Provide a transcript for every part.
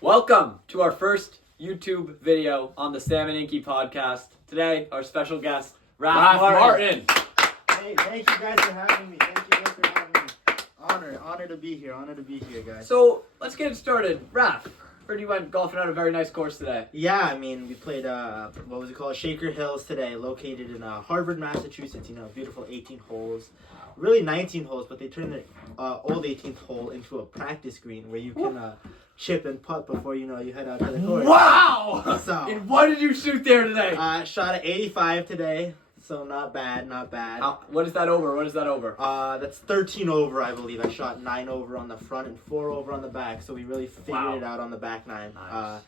Welcome to our first YouTube video on the Sam and Inky podcast. Today, our special guest, Raf Martin. Hey, thank you guys for having me. Honor to be here. Honor to be here, guys. So, let's get it started. Raf, heard you went golfing on a very nice course today. Yeah, I mean, we played, what was it called? Shaker Hills today, located in Harvard, Massachusetts. Beautiful 18 holes. Really 19 holes, but they turned the old 18th hole into a practice green where you can chip and putt before, you head out to the course. Wow! So, And what did you shoot there today? Shot at 85 today, so not bad. What is that over? That's 13 over, I believe. I shot 9 over on the front and 4 over on the back, so we really figured it out on the back nine. Nice.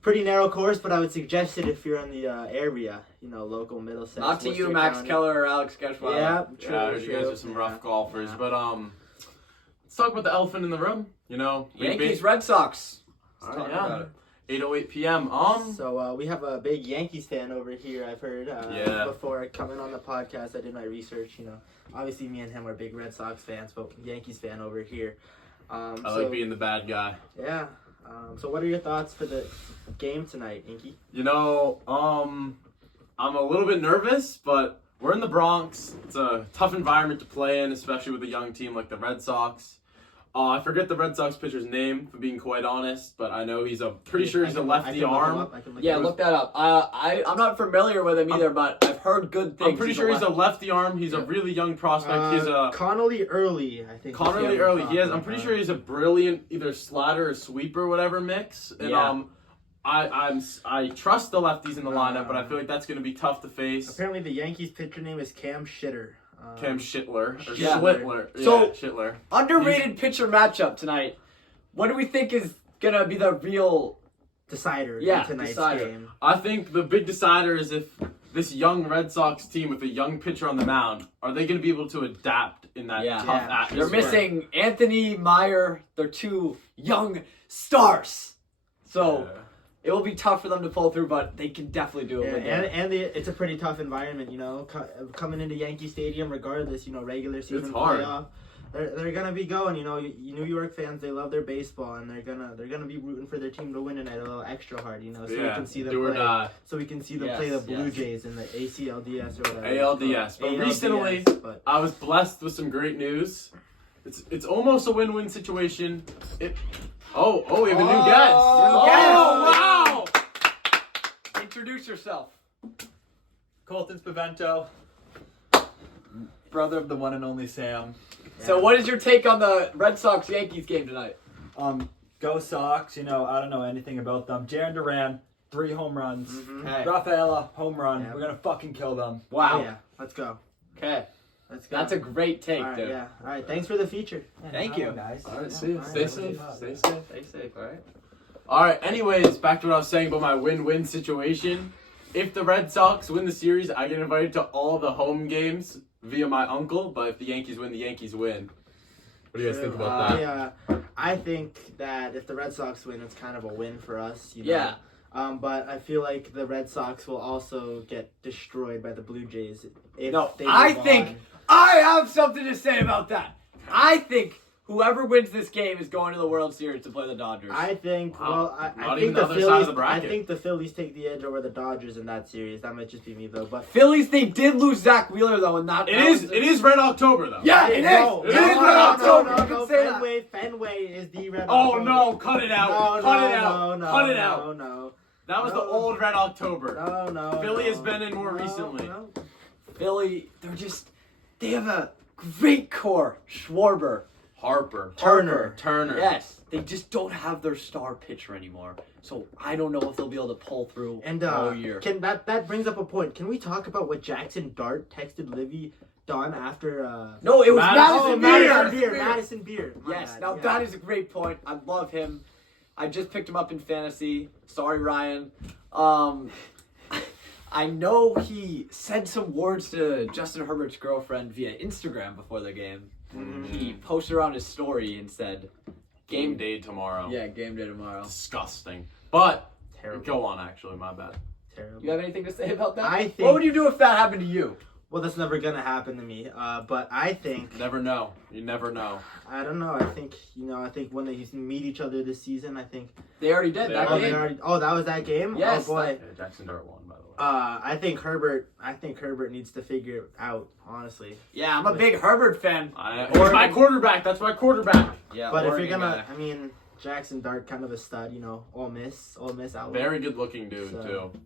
Pretty narrow course, but I would suggest it if you're in the area, local Middlesex. Not to you, Worcester Max County. Keller or Alex Geschweiler. Yeah, True. Yeah, you guys are some rough golfers, but let's talk about the elephant in the room. Yankees, Red Sox. Let's talk yeah. about it. 8:08 p.m. So we have a big Yankees fan over here. I've heard. Yeah. Before coming on the podcast, I did my research. Obviously me and him are big Red Sox fans, but Yankees fan over here. I like being the bad guy. Yeah. So what are your thoughts for the game tonight, Inky? I'm a little bit nervous, but we're in the Bronx. It's a tough environment to play in, especially with a young team like the Red Sox. I forget the Red Sox pitcher's name, for being quite honest, but I know he's pretty sure he's a lefty arm. Look that up. I'm not familiar with him either, but I've heard good things. I'm pretty sure he's a lefty arm. He's a really young prospect. He's a Connolly Early, I think. Connolly Early. I'm pretty sure he's a brilliant either slider or sweeper, whatever mix. And I trust the lefties in the lineup, but I feel like that's going to be tough to face. Apparently, the Yankees pitcher name is Cam Shitter. Cam Schittler. Or Yeah. Schlittler. So- Yeah, Schittler. Underrated pitcher matchup tonight. What do we think is gonna be the real Decider in tonight's decider. game. I think the big decider is if this young Red Sox team with a young pitcher on the mound, are they going to be able to adapt in that tough atmosphere? They're missing Anthony Meyer. They're two young stars. So it will be tough for them to pull through, but they can definitely do it. It's a pretty tough environment, coming into Yankee Stadium, regardless, regular season It's hard. playoff. They're gonna be going, New York fans, they love their baseball, and they're gonna be rooting for their team to win tonight a little extra hard, so we can see them play. So we can see them play the Blue Jays in the ACLDS or whatever. ALDS. But recently, I was blessed with some great news. It's almost a win-win situation. We have a new guest. Wow! Introduce yourself. Colton Spavento, brother of the one and only Sam. So what is your take on the Red Sox-Yankees game tonight? Go Sox, I don't know anything about them. Jaron Duran, 3 home runs. Okay. Rafaela, home run. Yeah. We're going to fucking kill them. Wow. Yeah, let's go. Okay. Let's go. That's a great take, All right, dude. yeah. All right, thanks for the feature. Thank you. Guys. All right, Yeah. stay safe. Stay safe. Stay safe, all right? All right, anyways, back to what I was saying about my win-win situation. If the Red Sox win the series, I get invited to all the home games via my uncle, but if the Yankees win, the Yankees win. What do you guys think about that? I think that if the Red Sox win, it's kind of a win for us. Yeah. But I feel like the Red Sox will also get destroyed by the Blue Jays if they I have something to say about that. I think whoever wins this game is going to the World Series to play the Dodgers. I think. Wow. Well, I Not think even the the other side Phillies. of the bracket. I think the Phillies take the edge over the Dodgers in that series. That might just be me though. But Phillies, they did lose Zach Wheeler though, and that It is Red October though. Yeah, it is. No, It is Red October. You can say that. Fenway is the Red Oh October. no! Cut it out! Cut it out! No. That was the old Red October. No. Philly has been in more recently. No. Philly, they have a great core. Schwarber, Harper, Turner. Yes, they just don't have their star pitcher anymore. So I don't know if they'll be able to pull through And all year. that brings up a point. Can we talk about what Jackson Dart texted Livy Dunn after? No, it was Madison Beer. Madison Beer. My Yes, bad, now yeah. that is a great point. I love him. I just picked him up in fantasy. Sorry, Ryan. I know he said some words to Justin Herbert's girlfriend via Instagram before the game. He posted around his story and said, Game day tomorrow. Yeah, game day tomorrow. Disgusting. But Terrible. go on. Actually, my bad. Terrible. You have anything to say about that? I think- What would you do if that happened to you? Well, that's never gonna happen to me. But I think Never know. You never know. I don't know. I think when they meet each other this season, I think. They already did that already- game. That was that game. Yes. Oh boy. Yeah, Jackson Dart won, by the way. I think Herbert needs to figure it out. Honestly. Yeah, I'm a big Herbert fan. He's my quarterback. That's my quarterback. Yeah, But if Oregon you're gonna, guy. I mean, Jackson Dart, kind of a stud. Ole Miss out. Very good looking dude, So- too.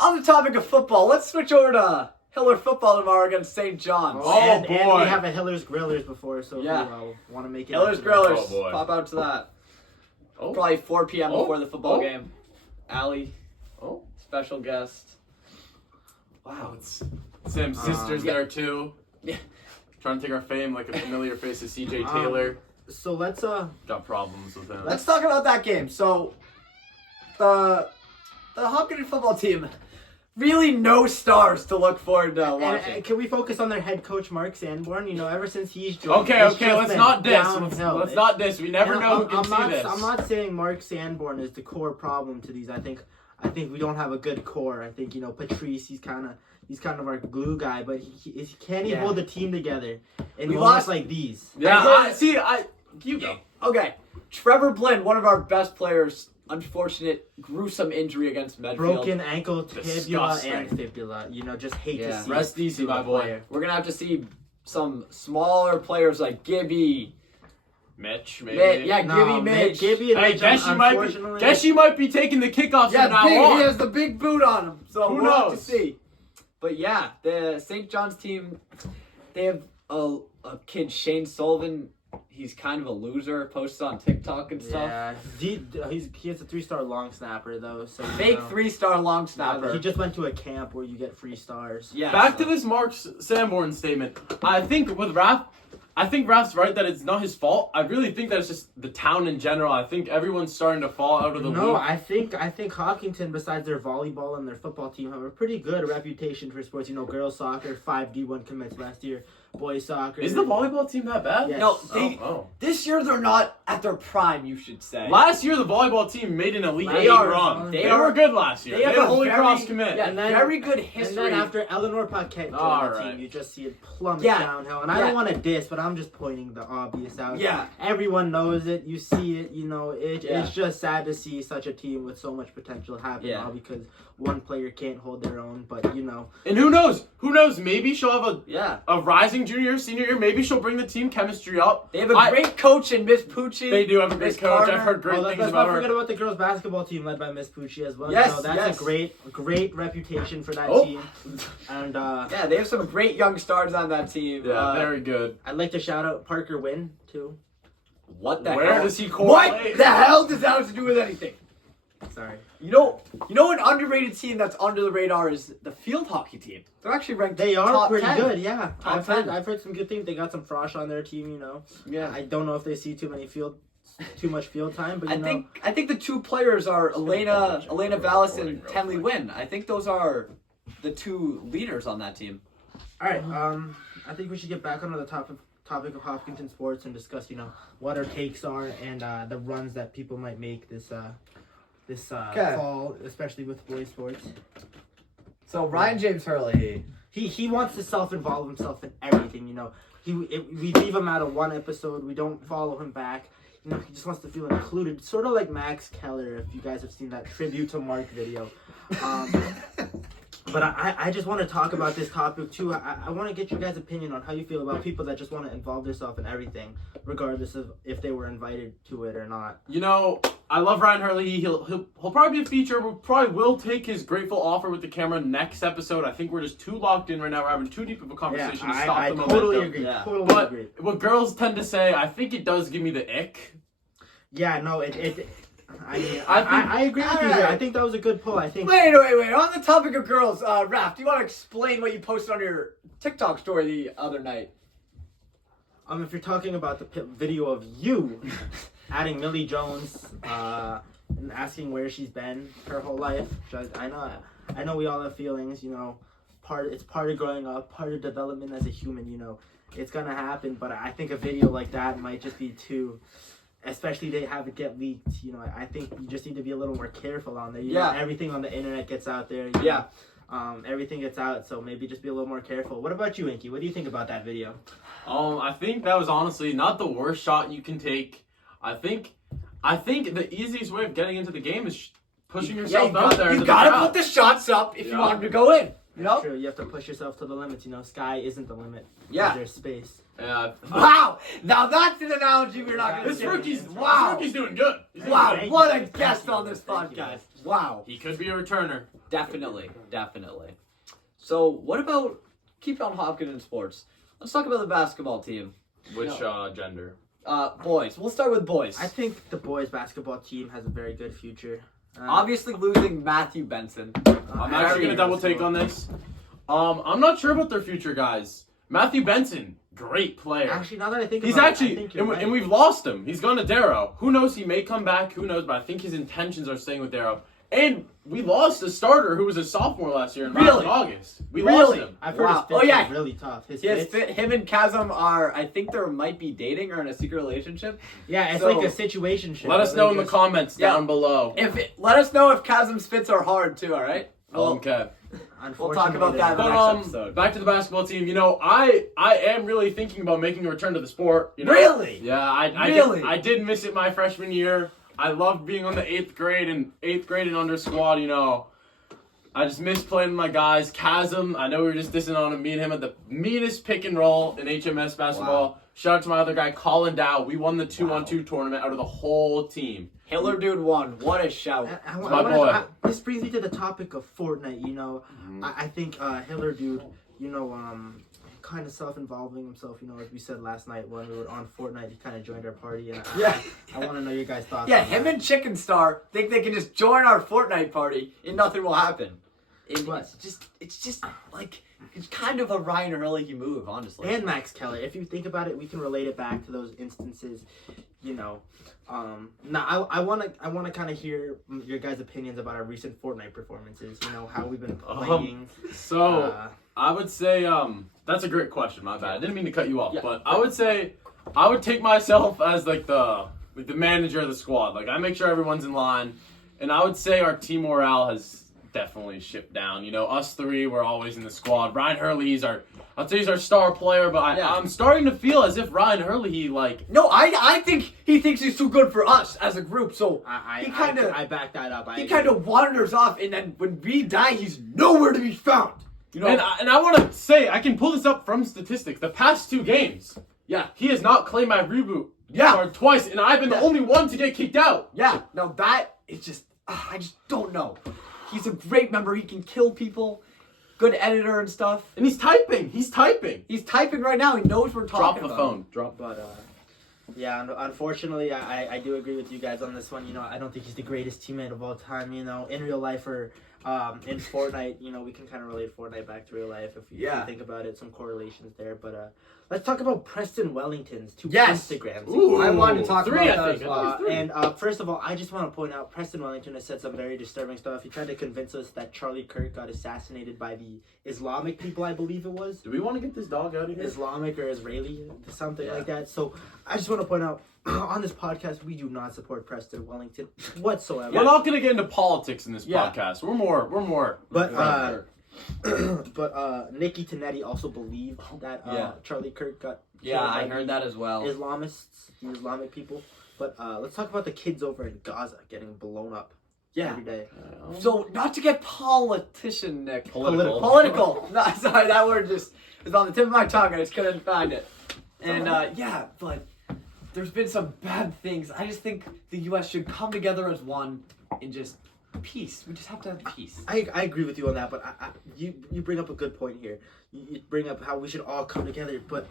On the topic of football, let's switch over to Hiller football tomorrow against St. John's. Oh, and boy. we have a Hiller's Grillers before, so Yeah. if you want to make it. Hiller's out to that. Grillers, Oh, boy. pop out to that. Oh. Probably 4 p.m. Oh. before the football Oh. game. Allie, Oh. special guest. Wow. It's Sam's sister's yeah. there, too. Yeah. Trying to take our fame like a familiar face is CJ Um, Taylor. So let's Got problems with him. Let's talk about that game. So, the Hopkins football team, really no stars to look forward to watching. and can we focus on their head coach Mark Sanborn? Ever since he's joined, Okay, it's just let's been not diss. downhill. Let's not diss. We never know who can I'm see not, this. I'm not saying Mark Sanborn is the core problem to these. I think we don't have a good core. I think Patrice, he's kind of our glue guy, but he can't even hold the team together in We moments lost- like these. Yeah, you go. Okay, Trevor Blinn, one of our best players, unfortunate, gruesome injury against Medfield. Broken ankle, tibia, Disgusting. and fibula. Just hate Yeah. to see. Rest easy, to a my boy. player. We're gonna have to see some smaller players like Gibby. Mitch, maybe. Yeah, No, Gibby Mitch. Gibby and Hey, Mitch, Geshi might be taking the kickoffs Yeah, from now big, on. he has the big boot on him. So Who we'll have to knows? see. But yeah, the St. John's team, they have a kid, Shane Sullivan. He's kind of a loser, posted on TikTok and stuff. Yeah, he has a 3-star long snapper though. So Fake 3-star long snapper. He just went to a camp where you get free stars. Yeah. Back to this Mark Sanborn statement. I think with Raf's right that it's not his fault. I really think that it's just the town in general. I think everyone's starting to fall out of the No, league. I think Hawkinton, besides their volleyball and their football team, have a pretty good reputation for sports. Girls soccer, 5 D1 commits last year. Boys soccer. Is the volleyball team that bad? Yes. No, Oh. this year they're not at their prime, you should say. Last year the volleyball team made an Elite They 8 are- run. they They are- were good last year. they have They a had Holy very- Cross commit. Yeah, And then- very good And history. then after Eleanor Paquette joined All the right. team, you just see it plummet Yeah. downhill. And I Yeah. don't want to diss, but I'm just pointing the obvious out. Yeah. Everyone knows it. You see it. Yeah. It's just sad to see such a team with so much potential happen Yeah. all because one player can't hold their own. But And who knows? Maybe she'll have yeah. a rising junior, senior year. Maybe she'll bring the team chemistry up. They have a great coach in Miss Pucci. They do have a Miss great coach. Carter. I've heard great things let's about not her. forget about the girls basketball team led by Miss Pucci as well. Yes, That's yes. a great reputation for that Oh. team. And Yeah, they have some great young stars on that team. Yeah, very good. I'd like to shout out Parker Wynn too. What the Where hell? does he What correlate? the hell does that have to do with anything? Sorry. You know an underrated team that's under the radar is the field hockey team. They're actually ranked They are top pretty 10. good, yeah. Top 10. I've heard some good things. They got some Frosh on their team, Yeah. I don't know if they see too much field time, but I think the two players are Elena Vallis and Tenley Wynn. I think those are the two leaders on that team. All right. I think we should get back onto the topic of Hopkinton sports and discuss, what our takes are and the runs that people might make this Okay. fall, especially with boys sports. So Ryan James Hurley. He wants to self-involve himself in everything, we leave him out of one episode, we don't follow him back. He just wants to feel included, sort of like Max Keller, if you guys have seen that tribute to Mark video. But I just want to talk about this topic too. I want to get you guys' opinion on how you feel about people that just want to involve themselves in everything, regardless of if they were invited to it or not. I love Ryan Hurley. He'll probably be a feature. We probably will take his grateful offer with the camera next episode. I think we're just too locked in right now. We're having too deep of a conversation to stop I the totally momentum. agree. Yeah. Totally But agree. what girls tend to say, I think it does give me the ick. Yeah, no, I mean, I I agree with you. Alright. There. I think that was a good pull. I think. Wait. On the topic of girls, Raf, do you want to explain what you posted on your TikTok story the other night? If you're talking about the video of you adding Millie Jones and asking where she's been her whole life, which I know we all have feelings. It's part of growing up, part of development as a human. It's gonna happen. But I think a video like that might just be too. Especially they have it get leaked. I think you just need to be a little more careful on there. Yeah. Everything on the internet gets out there. Yeah. everything gets out, so maybe just be a little more careful. What about you, Inky? What do you think about that video? I think that was honestly not the worst shot you can take. I think the easiest way of getting into the game is pushing yourself out there. You gotta put the shots up if you want them to go in. You know? True, you have to push yourself to the limits. Sky isn't the limit. Yeah. There's space. Yeah. Wow! Now that's an analogy we're not gonna This say. rookie's doing good. He's doing Wow, good. what a Thank guest you. on this Thank you. podcast. Wow. He could be a returner. Definitely. So, what about keep on Hopkins in sports? Let's talk about the basketball team. Which gender? Boys. We'll start with boys. I think the boys basketball team has a very good future. Obviously losing Matthew Benson. I'm actually gonna double take on this. I'm not sure about their future, guys. Matthew Benson, great player. Actually, now that I think He's about actually, it, I think you're right. and we've lost him. He's gone to Darrow. Who knows? He may come back. Who knows? But I think his intentions are staying with Darrow. And we lost a starter who was a sophomore last year in Really? August. We Really? lost him. I've heard Wow. his fit Oh, yeah. is really tough. Him and Chasm are, I think they might be dating or in a secret relationship. Yeah, it's So- like a situation ship. Let us know in the comments Yeah. down below. Let us know if Chasm's fits are hard too, alright? Okay. We'll talk about that in the But next episode. back to the basketball team. I am really thinking about making a return to the sport. Really? Yeah, Really? I did miss it my freshman year. I loved being on the 8th grade and under squad. I just miss playing with my guys. Chasm, I know we were just dissing on him. Me and him had the meanest pick and roll in HMS basketball. Wow. Shout out to my other guy, Colin Dow. We won the 2-on-2 tournament out of the whole team. Hiller Dude won. What a shout. My boy. This brings me to the topic of Fortnite. I think Hiller Dude, kind of self-involving himself. As we said last night when we were on Fortnite, he kind of joined our party. And I want to know your guys' thoughts. Yeah, on him that. and Chicken Star think they can just join our Fortnite party and nothing will happen. What? It's just like it's kind of a Ryan Hurley move, honestly. And Max Keller. If you think about it, we can relate it back to those instances. Now I want to kind of hear your guys' opinions about our recent Fortnite performances. How we've been playing. So I would say that's a great question. My bad. I didn't mean to cut you off, Yeah. but I would say I would take myself as like the manager of the squad. Like I make sure everyone's in line, and I would say our team morale has definitely shipped down. Us three, we're always in the squad. Ryan Hurley, I'd say he's our star player, but I'm starting to feel as if Ryan Hurley, No, I think he thinks he's too good for us as a group, so I back that up. he kind of wanders off, and then when we die, he's nowhere to be found. and I want to say, I can pull this up from statistics. The past 2 games, he has not claimed my reboot card twice, and I've been the only one to get kicked out. Yeah, now that is just, I just don't know. He's a great member. He can kill people. Good editor and stuff. And he's typing. He's typing right now. He knows we're talking Drop the about phone. Drop. But unfortunately, I do agree with you guys on this one. I don't think he's the greatest teammate of all time. In real life or in Fortnite, we can kind of relate Fortnite back to real life if you think about it. Some correlations there. But let's talk about Preston Wellington's 2 Instagrams. Ooh, I wanted to talk 3, about I that think. as well. And first of all, I just want to point out Preston Wellington has said some very disturbing stuff. He tried to convince us that Charlie Kirk got assassinated by the Islamic people, I believe it was. Do we want to get this dog out of here? Islamic or Israeli, something like that. So I just want to point out, on this podcast, we do not support Preston Wellington whatsoever. We're not gonna get into politics in this Yeah. podcast. We're more. But but Nikki Tonetti also believed that Charlie Kirk got Yeah, killed I by heard the that as well. Islamists, the Islamic people. But let's talk about the kids over in Gaza getting blown up every day. So, not to get politician, Nick. Political. No, sorry, that word just was on the tip of my tongue. I just couldn't find it. And, but there's been some bad things. I just think the U.S. should come together as one and just peace. We just have to have peace. I agree with you on that, but you bring up a good point here. You bring up how we should all come together, but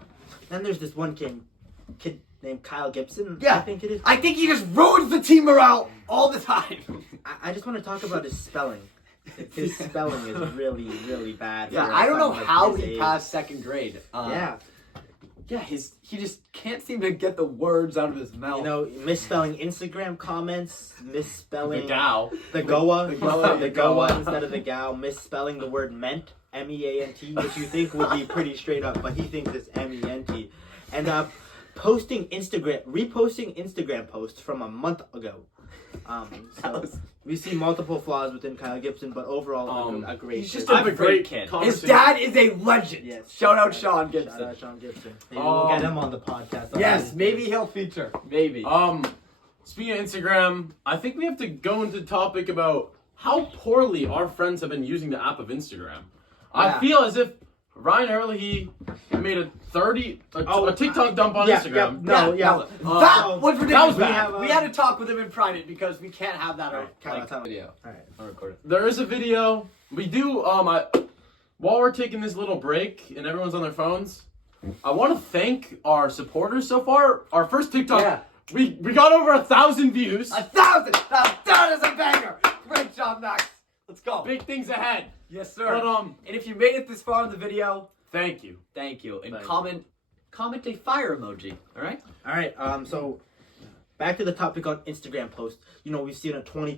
then there's this one kid named Kyle Gibson. Yeah. I think it is. I think he just ruins the team morale all the time. I just want to talk about his spelling. His spelling is really, really bad. Yeah, for I don't know someone how his he age. passed 2nd grade. Yeah, he just can't seem to get the words out of his mouth. Misspelling Instagram comments, misspelling The gal. the Goa, The the Goa instead of the gal, misspelling the word meant, MEANT, which you think would be pretty straight up, but he thinks it's MENT. And reposting Instagram posts from a month ago. So we see multiple flaws within Kyle Gibson, but overall a great. he's just kid. a I have a great great kid. His conversation. dad is a legend. Yes. Shout out Sean Gibson. Shout out Sean Gibson. Maybe we'll get him on the podcast. Yes, maybe he'll feature. Maybe. Speaking of Instagram, I think we have to go into the topic about how poorly our friends have been using the app of Instagram. I feel as if Ryan Early made a TikTok dump on Instagram. That was ridiculous. That was bad. We had to talk with him in private because we can't have that video. All right, I'll record it. There is a video. We do. While we're taking this little break and everyone's on their phones, I want to thank our supporters so far. Our first TikTok. Yeah. We got over 1,000 views. 1,000! That is a banger! Great job, Max. Let's go. Big things ahead. Yes, sir. But and if you made it this far in the video, thank you. thank you. And Thank comment a fire emoji. All right. All right. So back to the topic on Instagram post. You know, we've seen a 20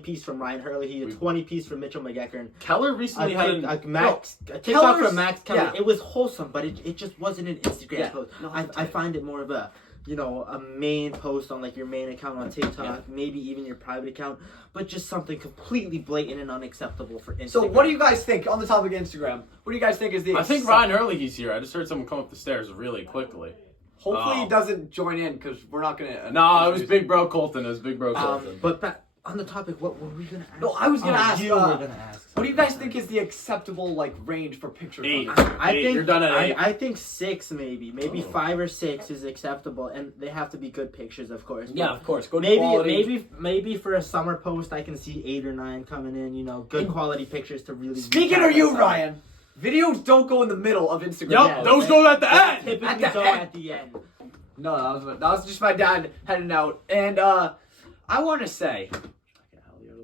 piece from Ryan Hurley, a 20 piece from Mitchell McEachern. Keller recently had a TikTok Keller's- from Max Keller. yeah. It was wholesome, but it just wasn't an Instagram Yeah. post. No, I find it more of a a main post on like your main account on TikTok, maybe even your private account, but just something completely blatant and unacceptable for Instagram. So, what do you guys think on the topic of Instagram? What do you guys think is the? I think Ryan Early, he's here. I just heard someone come up the stairs really quickly. Hopefully, he doesn't join in because we're not gonna. No, it was Big Bro Colton. It was Big Bro Colton. But back on the topic, what were we gonna ask? No, I was gonna ask. You were gonna ask. What do you guys think is the acceptable range for pictures? on 8. Instagram? I think You're done at 8. I think 6 maybe 5 or 6 is acceptable, and they have to be good pictures, of course. Yeah, of course. Good Maybe quality. maybe for a summer post, I can see 8 or 9 coming in. Good quality pictures to really. Speaking recap of you, the summer. Ryan, videos don't go in the middle of Instagram. Yup, Yeah, those they- go at the They end. typically At the go end. at the end. No, that was just my dad heading out, and I want to say,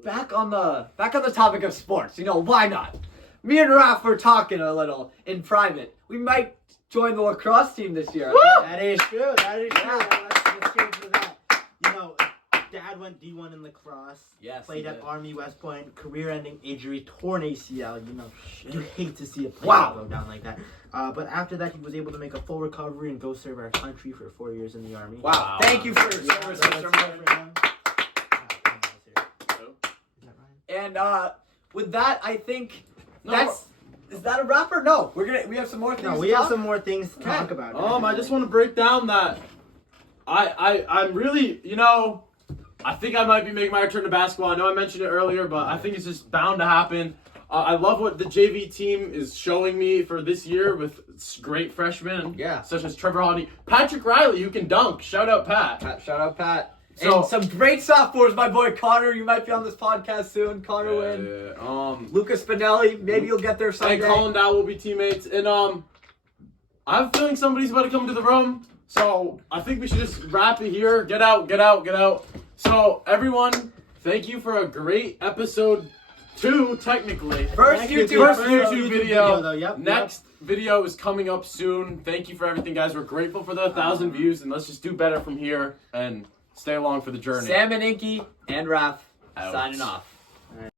back on the topic of sports. Why not? Me and Raf were talking a little in private. We might join the lacrosse team this year. That is true. Let's change to that. Dad went D1 in lacrosse. Yes, Played he at did. Army West Point. Career-ending injury, torn ACL. You hate to see a player Wow. go down like that. But after that, he was able to make a full recovery and go serve our country for 4 years in the Army. Wow! Thank you for your Yeah, service, so Mr. let's hear Martin. it for him. Is that Ryan? And with that, I think No. is that a wrap or no? We have some more things. No, to we have talk? some more things to Okay. talk about. I just want to break down that I'm really, I think I might be making my return to basketball. I know I mentioned it earlier, but I think it's just bound to happen. I love what the JV team is showing me for this year with great freshmen, such as Trevor Hodney, Patrick Riley, who can dunk. Shout out Pat. Shout out Pat. So- And some great sophomores, my boy Connor. You might be on this podcast soon. Connor Wynn. Lucas Spinelli. Maybe you'll get there someday. And Colin Dow will be teammates. And I have a feeling somebody's about to come into the room. So I think we should just wrap it here. Get out. So everyone, thank you for a great episode 2, technically. First First YouTube video, though. Yep, Next video is coming up soon. Thank you for everything, guys. We're grateful for the 1,000 views, and let's just do better from here and stay along for the journey. Sam and Inky and Raf Out. signing off.